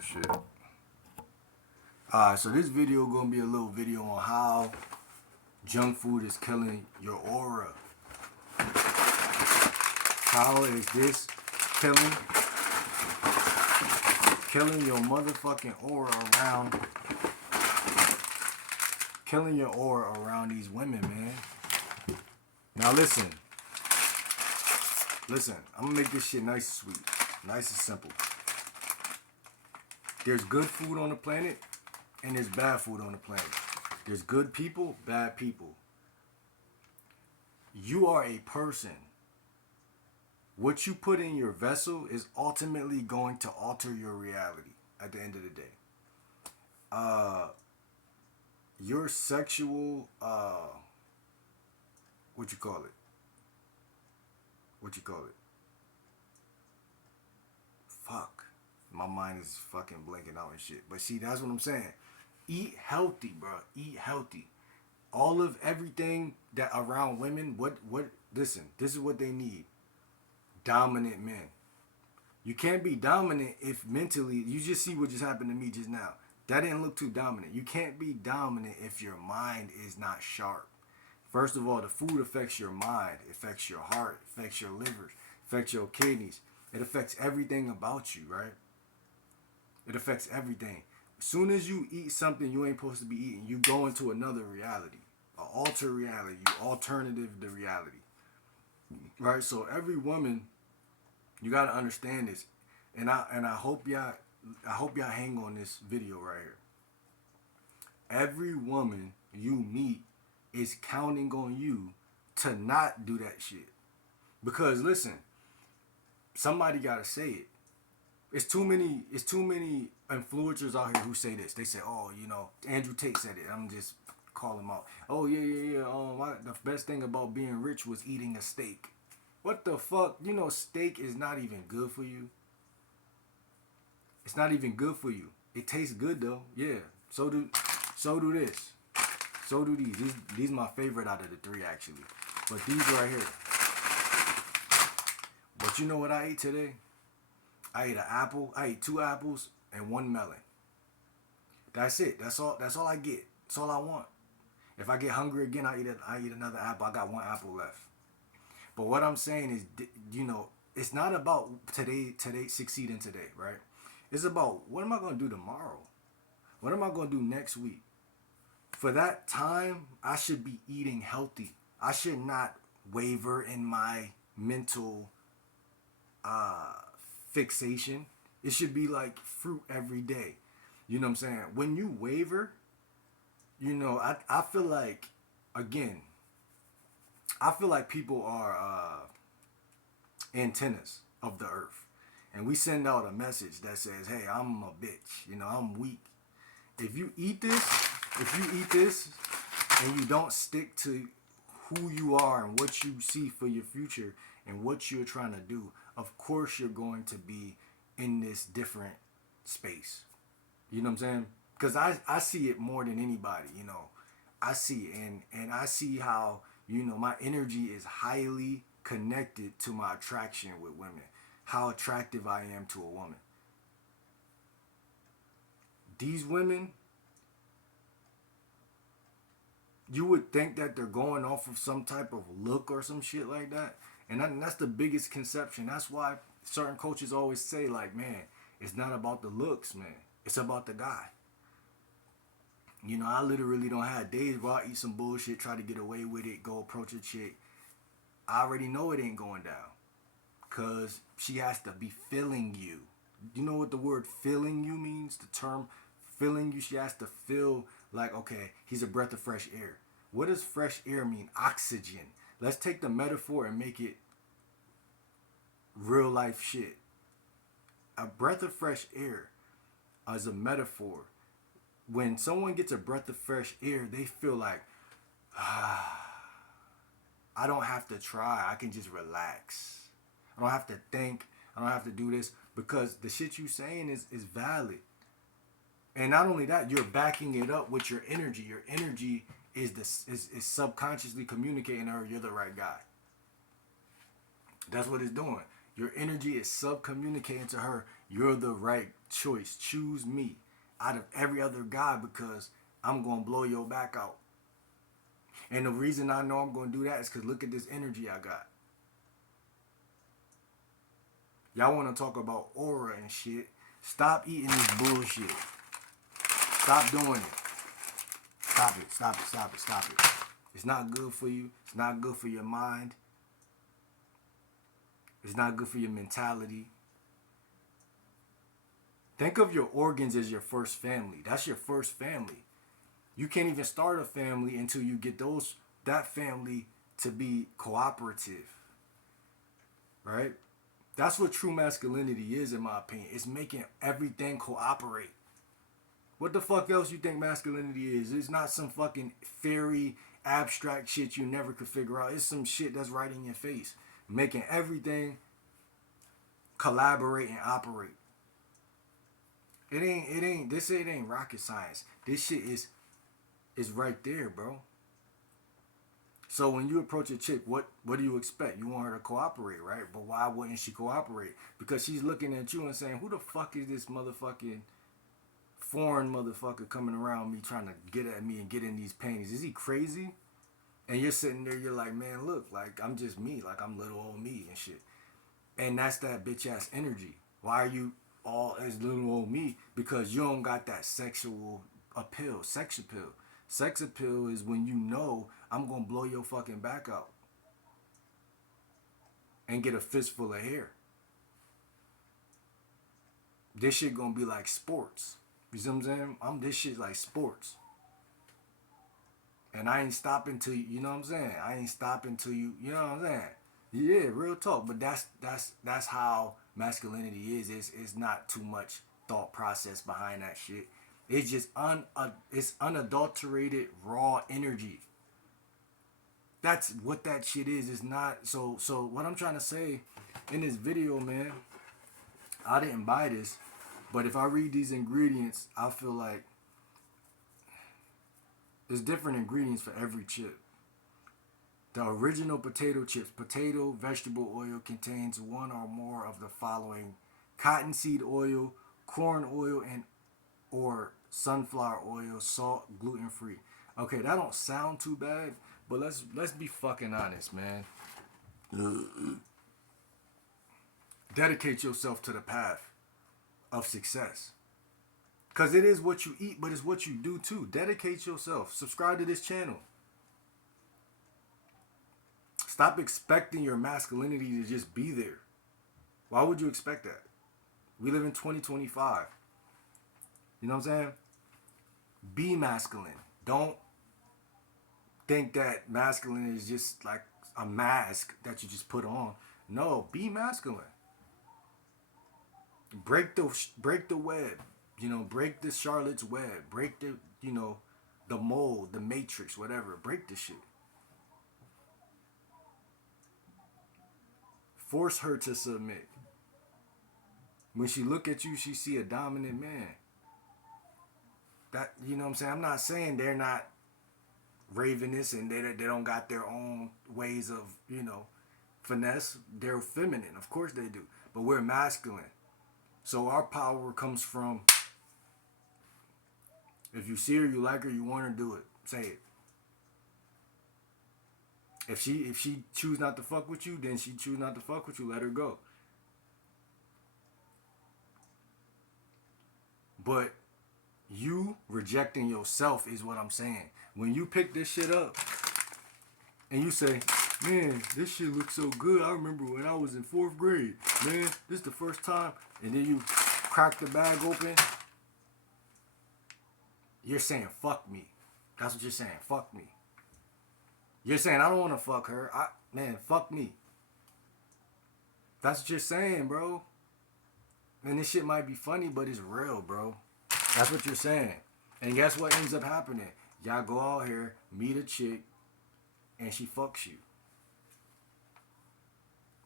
shit. Alright, so this video gonna be a little video on how junk food is killing your aura. How is this killing your motherfucking aura around, killing your aura around these women, man. Now listen, I'm gonna make this shit nice and sweet, nice and simple. There's good food on the planet, and there's bad food on the planet. There's good people, bad people. You are a person. What you put in your vessel is ultimately going to alter your reality at the end of the day. Your sexual, what you call it? Fuck. My mind is fucking blanking out and shit. But see, that's what I'm saying. Eat healthy, bro. Eat healthy. All of everything that around women, listen, this is what they need. Dominant men. You can't be dominant if mentally, you just see what just happened to me just now. That didn't look too dominant. You can't be dominant if your mind is not sharp. First of all, the food affects your mind, affects your heart, affects your liver, affects your kidneys. It affects everything about you, right? It affects everything. As soon as you eat something you ain't supposed to be eating, you go into another reality, an alter reality. You alternative the reality, right? So every woman, you gotta understand this, and I hope y'all hang on this video right here. Every woman you meet is counting on you to not do that shit, because listen, somebody gotta say it. It's too many influencers out here who say this. They say, oh, Andrew Tate said it. I'm just calling him out. Oh, yeah. The best thing about being rich was eating a steak. What the fuck? Steak is not even good for you. It's not even good for you. It tastes good, though. Yeah. So do this. So do these. These are my favorite out of the three, actually. But these right here. But you know what I ate today? I ate an apple. I ate 2 apples and 1 melon. That's it. That's all I get. That's all I want. If I get hungry again, I eat another apple. I got 1 apple left. But what I'm saying is, it's not about today succeeding today, right? It's about what am I going to do tomorrow? What am I going to do next week? For that time, I should be eating healthy. I should not waver in my mental fixation. It should be like fruit every day. You know what I'm saying? When you waver, I feel like, again, people are antennas of the earth. And we send out a message that says, hey, I'm a bitch. I'm weak. If you eat this and you don't stick to who you are and what you see for your future and what you're trying to do, of course you're going to be in this different space. You know what I'm saying? Because I see it more than anybody, I see it, and I see how, my energy is highly connected to my attraction with women. How attractive I am to a woman. These women, you would think that they're going off of some type of look or some shit like that. And that's the biggest conception. That's why certain coaches always say, like, man, it's not about the looks, man. It's about the guy. I literally don't have days where I eat some bullshit, try to get away with it, go approach a chick. I already know it ain't going down. Because she has to be feeling you. You know what the word feeling you means? The term feeling you, she has to feel like, okay, he's a breath of fresh air. What does fresh air mean? Oxygen. Let's take the metaphor and make it real life shit. A breath of fresh air as a metaphor. When someone gets a breath of fresh air, they feel like, I don't have to try. I can just relax. I don't have to think. I don't have to do this, because the shit you saying is valid. And not only that, you're backing it up with your energy. Your energy is subconsciously communicating to her you're the right guy. That's what it's doing. Your energy is sub-communicating to her you're the right choice. Choose me out of every other guy because I'm going to blow your back out. And the reason I know I'm going to do that is because look at this energy I got. Y'all want to talk about aura and shit. Stop eating this bullshit. Stop doing it. Stop it. Stop it. Stop it. Stop it. It's not good for you. It's not good for your mind. It's not good for your mentality. Think of your organs as your first family. That's your first family. You can't even start a family until you get that family to be cooperative. Right? That's what true masculinity is, in my opinion. It's making everything cooperate. What the fuck else you think masculinity is? It's not some fucking fairy abstract shit you never could figure out. It's some shit that's right in your face. Making everything collaborate and operate. It ain't rocket science. This shit is right there, bro. So when you approach a chick, what do you expect? You want her to cooperate, right? But why wouldn't she cooperate? Because she's looking at you and saying, who the fuck is this motherfucking foreign motherfucker coming around me trying to get at me and get in these panties? Is he crazy? And you're sitting there, you're like, man, look, like, I'm just me. Like, I'm little old me and shit. And that's that bitch ass energy. Why are you all as little old me? Because you don't got that sexual appeal, sex appeal. Sex appeal is when you know I'm going to blow your fucking back out and get a fistful of hair. This shit going to be like sports. You see what I'm saying? This shit like sports. And I ain't stopping till you know what I'm saying? I ain't stopping till you know what I'm saying? Yeah, real talk. But that's how masculinity is. It's not too much thought process behind that shit. It's just it's unadulterated raw energy. That's what that shit is. It's not so what I'm trying to say in this video, man, I didn't buy this, but if I read these ingredients, I feel like there's different ingredients for every chip. The original potato chips, potato vegetable oil contains one or more of the following: cottonseed oil, corn oil, and or sunflower oil, salt, gluten-free. Okay, that don't sound too bad, but let's be fucking honest, man. Dedicate yourself to the path of success. Because it is what you eat, but it's what you do too. Dedicate yourself. Subscribe to this channel. Stop expecting your masculinity to just be there. Why would you expect that? We live in 2025. You know what I'm saying? Be masculine. Don't think that masculine is just like a mask that you just put on. No, be masculine. Break the web. You know, break the Charlotte's web. Break the, you know, the mold, the matrix, whatever. Break the shit. Force her to submit. When she look at you, she see a dominant man. That, you know what I'm saying? I'm not saying they're not ravenous and they don't got their own ways of, you know, finesse. They're feminine. Of course they do. But we're masculine. So our power comes from, if you see her, you like her, you want her, do it. Say it. If she choose not to fuck with you, then she choose not to fuck with you. Let her go. But you rejecting yourself is what I'm saying. When you pick this shit up and you say, man, this shit looks so good. I remember when I was in 4th grade. Man, this is the first time. And then you crack the bag open. You're saying, fuck me. That's what you're saying. Fuck me. You're saying, I don't want to fuck her. Man, fuck me. That's what you're saying, bro. And this shit might be funny, but it's real, bro. That's what you're saying. And guess what ends up happening? Y'all go out here, meet a chick, and she fucks you.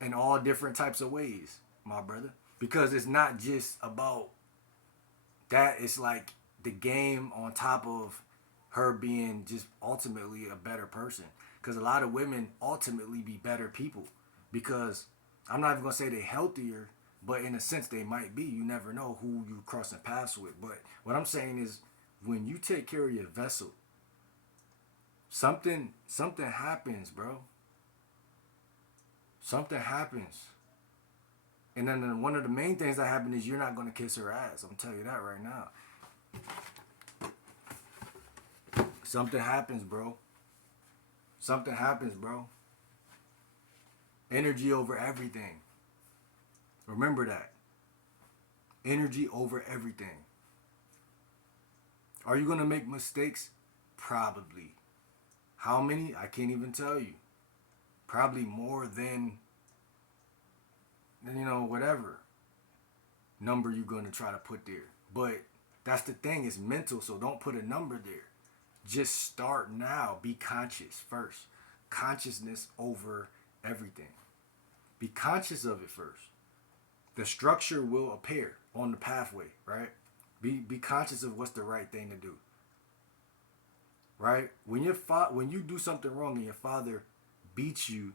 In all different types of ways, my brother. Because it's not just about that. It's like the game on top of her being just ultimately a better person. Because a lot of women ultimately be better people. Because I'm not even going to say they're healthier, But in a sense, they might be. You never know who you crossing paths with. But what I'm saying is, when you take care of your vessel, something happens, bro. Something happens. And then one of the main things that happen is you're not gonna kiss her ass. I'm telling you that right now. Something happens, bro. Something happens, bro. Energy over everything. Remember that. Energy over everything. Are you gonna make mistakes? Probably. How many? I can't even tell you. Probably more than, whatever number you're gonna try to put there. But that's the thing, it's mental, so don't put a number there. Just start now. Be conscious first. Consciousness over everything. Be conscious of it first. The structure will appear on the pathway, right? Be conscious of what's the right thing to do. Right? When you do something wrong and your father beats you,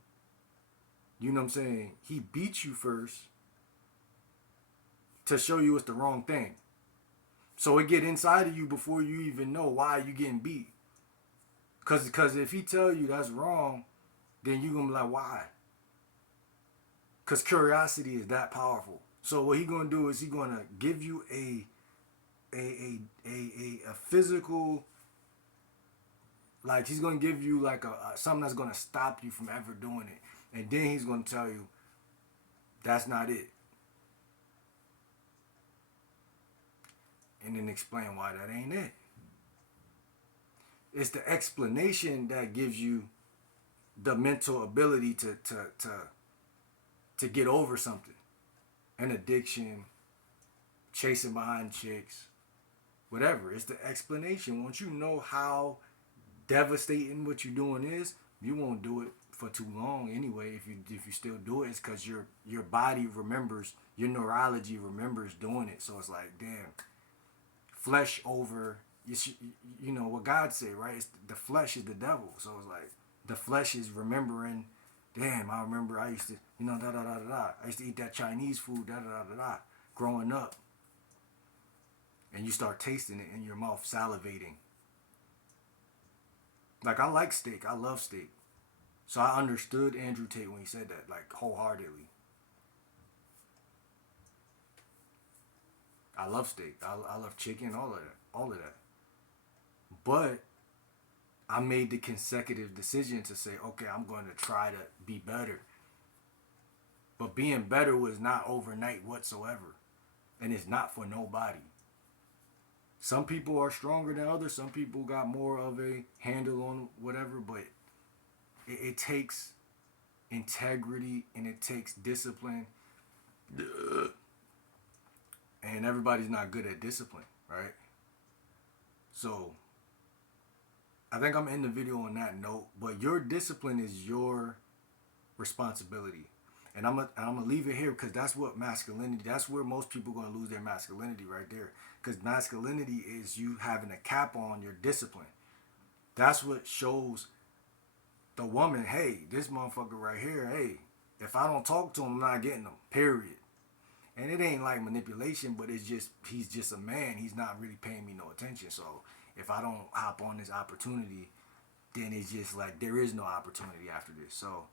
you know what I'm saying? He beats you first to show you it's the wrong thing. So it get inside of you before you even know why you getting beat. Cause if he tell you that's wrong, then you gonna be like, why? Cause curiosity is that powerful. So what he gonna do is he gonna give you a physical, like he's gonna give you like a something that's gonna stop you from ever doing it, and then he's gonna tell you that's not it, and then explain why that ain't it. It's the explanation that gives you the mental ability to get over something, an addiction, chasing behind chicks, whatever. It's the explanation. Once you know how devastating what you're doing is, you won't do it for too long anyway. If you still do it, it's because your body remembers, your neurology remembers doing it. So it's like, damn, flesh over. You know what God said, right? It's the flesh is the devil. So it's like the flesh is remembering. Damn, I remember I used to, da da da da da. I used to eat that Chinese food, da da da da da, growing up. And you start tasting it in your mouth, salivating. Like, I like steak. I love steak. So I understood Andrew Tate when he said that, like, wholeheartedly. I love steak. I love chicken, all of that. But I made the consecutive decision to say, okay, I'm going to try to be better. But being better was not overnight whatsoever. And it's not for nobody. Some people are stronger than others. Some people got more of a handle on whatever. But it takes integrity and it takes discipline. And everybody's not good at discipline, right? So I think I'm in the video on that note. But your discipline is your responsibility. And I'm gonna leave it here because that's what masculinity, that's where most people are going to lose their masculinity right there. Because masculinity is you having a cap on your discipline. That's what shows the woman, hey, this motherfucker right here, hey, if I don't talk to him, I'm not getting him, period. And it ain't like manipulation, but it's just, he's just a man. He's not really paying me no attention. So if I don't hop on this opportunity, then it's just like there is no opportunity after this. So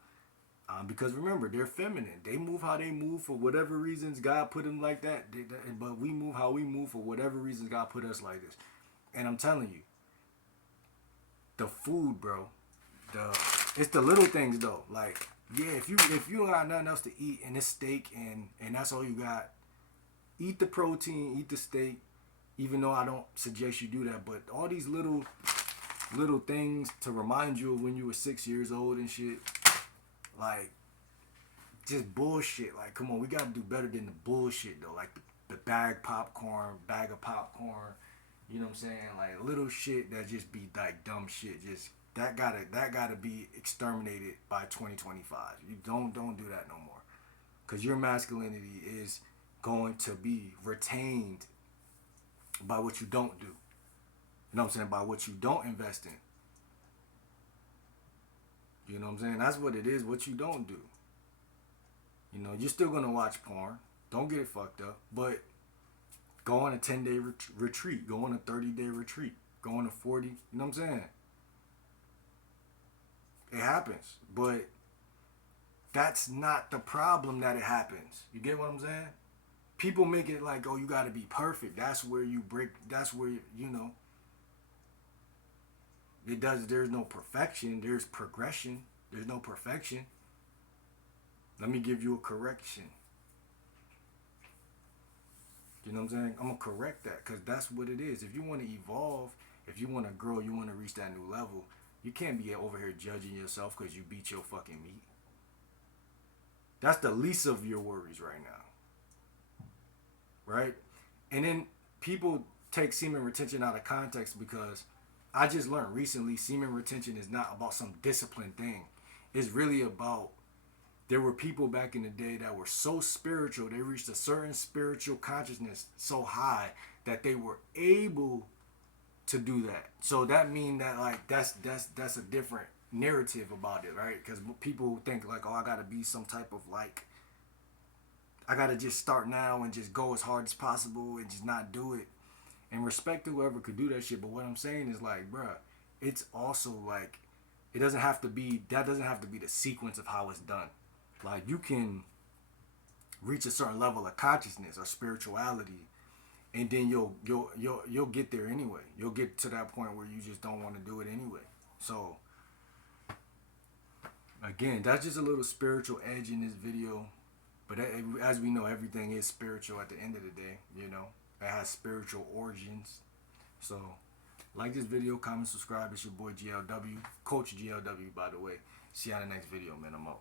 because remember, they're feminine. They move how they move for whatever reasons God put them like that. But we move how we move for whatever reasons God put us like this. And I'm telling you, the food, bro, it's the little things though. Like, yeah, if you don't got nothing else to eat and it's steak and that's all you got, eat the protein, eat the steak. Even though I don't suggest you do that, but all these little things to remind you of when you were 6 years old and shit. Like, just bullshit. Like, come on, we gotta do better than the bullshit though. Like the bag of popcorn, you know what I'm saying? Like little shit that just be like dumb shit. Just that gotta be exterminated by 2025. You don't do that no more. Cause your masculinity is going to be retained by what you don't do. You know what I'm saying? By what you don't invest in. You know what I'm saying? That's what it is, what you don't do. You know, you're still going to watch porn. Don't get it fucked up. But go on a 10-day retreat. Go on a 30-day retreat. Go on a 40. You know what I'm saying? It happens. But that's not the problem that it happens. You get what I'm saying? People make it like, oh, you got to be perfect. That's where you break. That's where, you know, it does. There's no perfection. There's progression. There's no perfection. Let me give you a correction. You know what I'm saying? I'm going to correct that because that's what it is. If you want to evolve, if you want to grow, you want to reach that new level, you can't be over here judging yourself because you beat your fucking meat. That's the least of your worries right now. Right? And then people take semen retention out of context because I just learned recently semen retention is not about some disciplined thing. It's really about, there were people back in the day that were so spiritual, they reached a certain spiritual consciousness so high that they were able to do that. So that mean that like that's a different narrative about it, right? Because people think like, oh, I gotta be some type of like, I gotta just start now and just go as hard as possible and just not do it. And respect to whoever could do that shit. But what I'm saying is like, bruh, it's also like, it doesn't have to be, that doesn't have to be the sequence of how it's done. Like you can reach a certain level of consciousness or spirituality, and then you'll get there anyway. You'll get to that point where you just don't want to do it anyway. So again, that's just a little spiritual edge in this video. But as we know, everything is spiritual at the end of the day. You know, it has spiritual origins. So like this video, comment, subscribe. It's your boy GLW, Coach GLW, by the way. See you on the next video, man. I'm out.